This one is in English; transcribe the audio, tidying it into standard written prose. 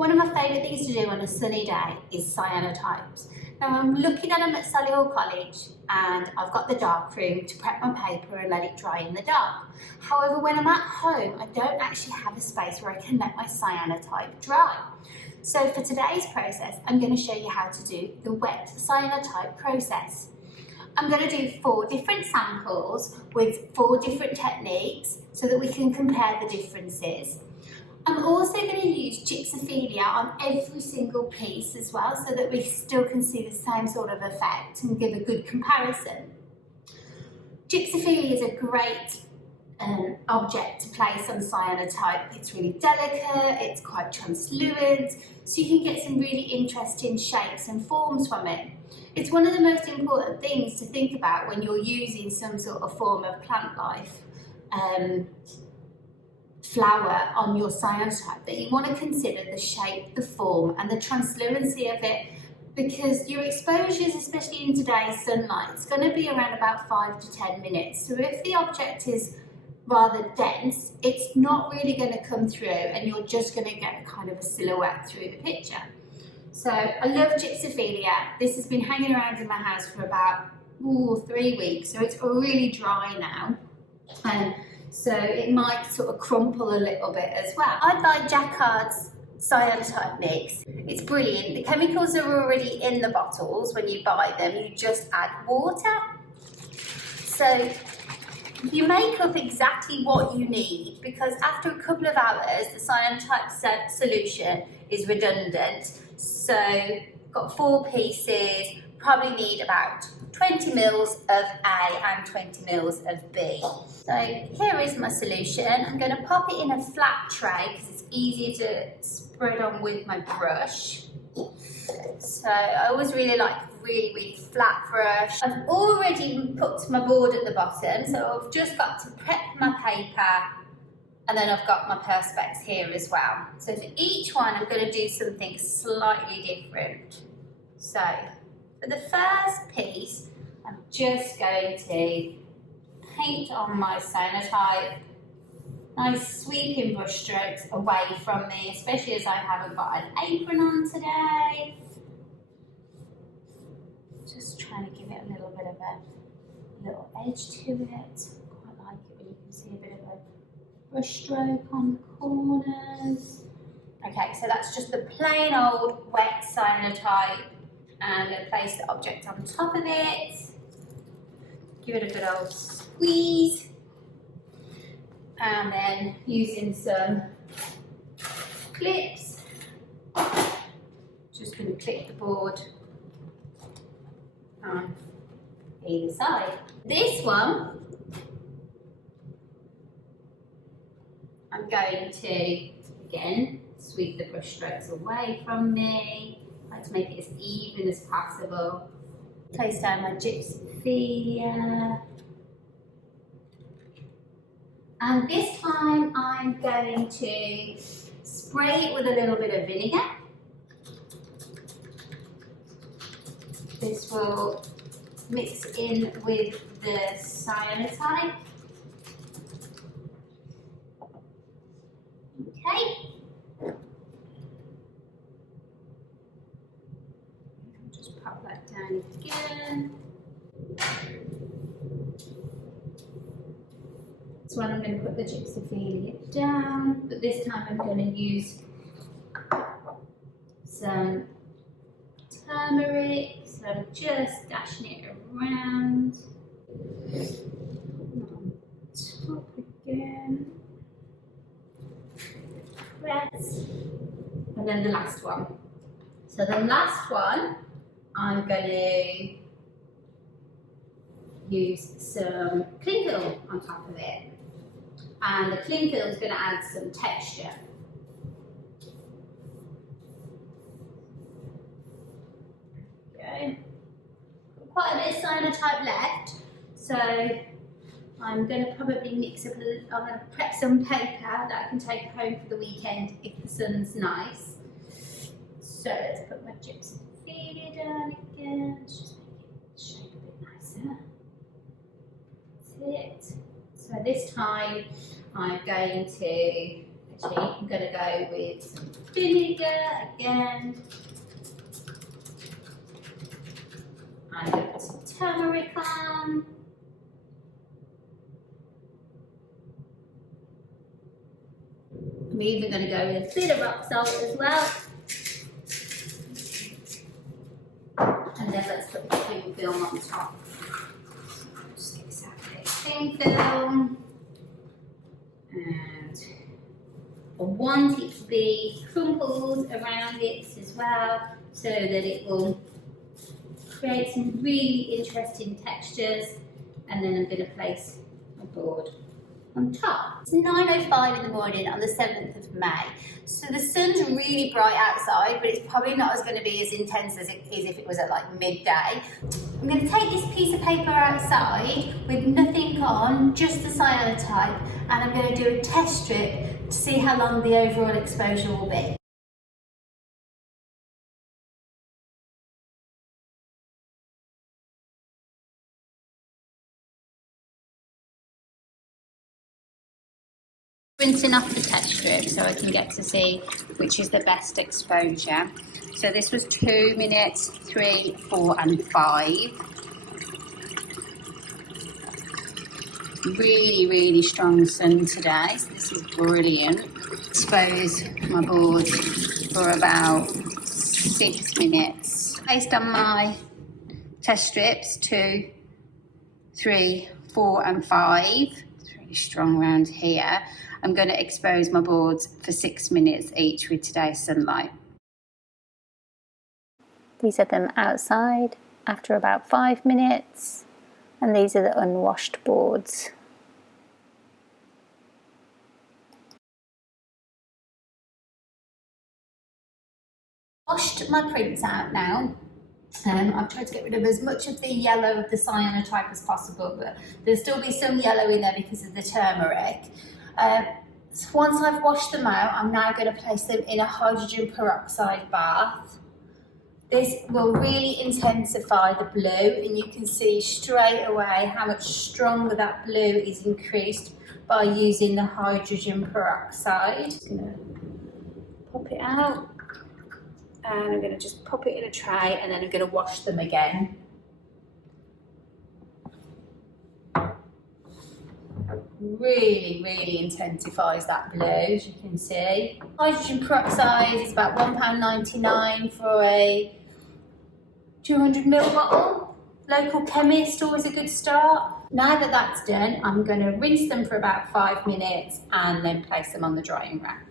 One of my favourite things to do on a sunny day is cyanotypes. Now I'm looking at them at Solihull College and I've got the dark room to prep my paper and let it dry in the dark. However, when I'm at home, I don't actually have a space where I can let my cyanotype dry. So for today's process, I'm going to show you how to do the wet cyanotype process. I'm going to do 4 different samples with 4 different techniques so that we can compare the differences. I'm also going to use gypsophilia on every single piece as well so that we still can see the same sort of effect and give a good comparison. Gypsophilia is a great object to place on cyanotype. It's really delicate, it's quite translucent, so you can get some really interesting shapes and forms from it. It's one of the most important things to think about when you're using some sort of form of plant life flower on your cyanotype, that you want to consider the shape, the form and the translucency of it, because your exposures, especially in today's sunlight, it's going to be around about 5 to 10 minutes. So if the object is rather dense, it's not really going to come through and you're just going to get kind of a silhouette through the picture. So I love gypsophilia. This has been hanging around in my house for about 3 weeks, so it's really dry now. So it might sort of crumple a little bit as well. I buy Jacquard's cyanotype mix. It's brilliant. The chemicals are already in the bottles when you buy them. You just add water. So you make up exactly what you need, because after a couple of hours, the cyanotype solution is redundant. So got 4 pieces, probably need about 20 mils of A and 20 mils of B. So here is my solution. I'm going to pop it in a flat tray because it's easier to spread on with my brush. So I always really like really flat brush. I've already put my board at the bottom, so I've just got to prep my paper, and then I've got my perspex here as well. So for each one I'm going to do something slightly different. So for the first piece, I'm just going to paint on my cyanotype. Nice sweeping brush strokes away from me, especially as I haven't got an apron on today. Just trying to give it a little bit of a little edge to it. Quite like it when you can see a bit of a brush stroke on the corners. Okay, so that's just the plain old wet cyanotype. And I'm going to place the object on top of it. Give it a good old squeeze. And then using some clips, just going to clip the board on either side. This one, I'm going to, again, sweep the brush strokes away from me. I like to make it as even as possible. Place down my gypsophilia. And this time I'm going to spray it with a little bit of vinegar. This will mix in with the cyanotype. Okay. Just pop that down again. This one I'm going to put the gypsophilia down, but this time I'm going to use some turmeric, so I'm just dashing it around. On top again. Press. And then the last one. So the last one, I'm going to use some cling film on top of it. And the cling film is going to add some texture. Okay. Got quite a bit of cyanotype left, so I'm going to probably mix up a little. I'm going to prep some paper that I can take home for the weekend if the sun's nice. So let's put my gypsophilia down again. Let's just make it shape a bit nicer. That's it. So this time I'm going to cheap. I'm going to go with some vinegar again. I'm going to put some turmeric on. I'm even going to go with a bit of rock salt as well. And then let's put the cling film on top. Just get this out of the cling film. And I want it to be crumpled around it as well, so that it will create some really interesting textures. And then I'm going to place my board on top. It's 9:05 in the morning on the 7th of May. So the sun's really bright outside, but it's probably not going to be as intense as it is if it was at like midday. I'm going to take this piece of paper outside with nothing on, just the cyanotype, and I'm going to do a test strip to see how long the overall exposure will be. Rinsing off the test strip so I can get to see which is the best exposure. So this was 2 minutes, 3, 4 and 5. Really strong sun today, so this is brilliant. Expose my board for about 6 minutes. Based on my test strips, 2, 3, 4 and 5. It's really strong around here. I'm going to expose my boards for 6 minutes each with today's sunlight. These are them outside after about 5 minutes, and these are the unwashed boards. Washed my prints out now. I've tried to get rid of as much of the yellow of the cyanotype as possible, but there'll still be some yellow in there because of the turmeric. So once I've washed them out, I'm now going to place them in a hydrogen peroxide bath. This will really intensify the blue, and you can see straight away how much stronger that blue is increased by using the hydrogen peroxide. Just going to pop it out, and I'm going to just pop it in a tray, and then I'm going to wash them again. Really intensifies that blue, as you can see. Hydrogen peroxide is about £1.99 for a 200ml bottle. Local chemist, always a good start. Now that that's done, I'm going to rinse them for about 5 minutes and then place them on the drying rack.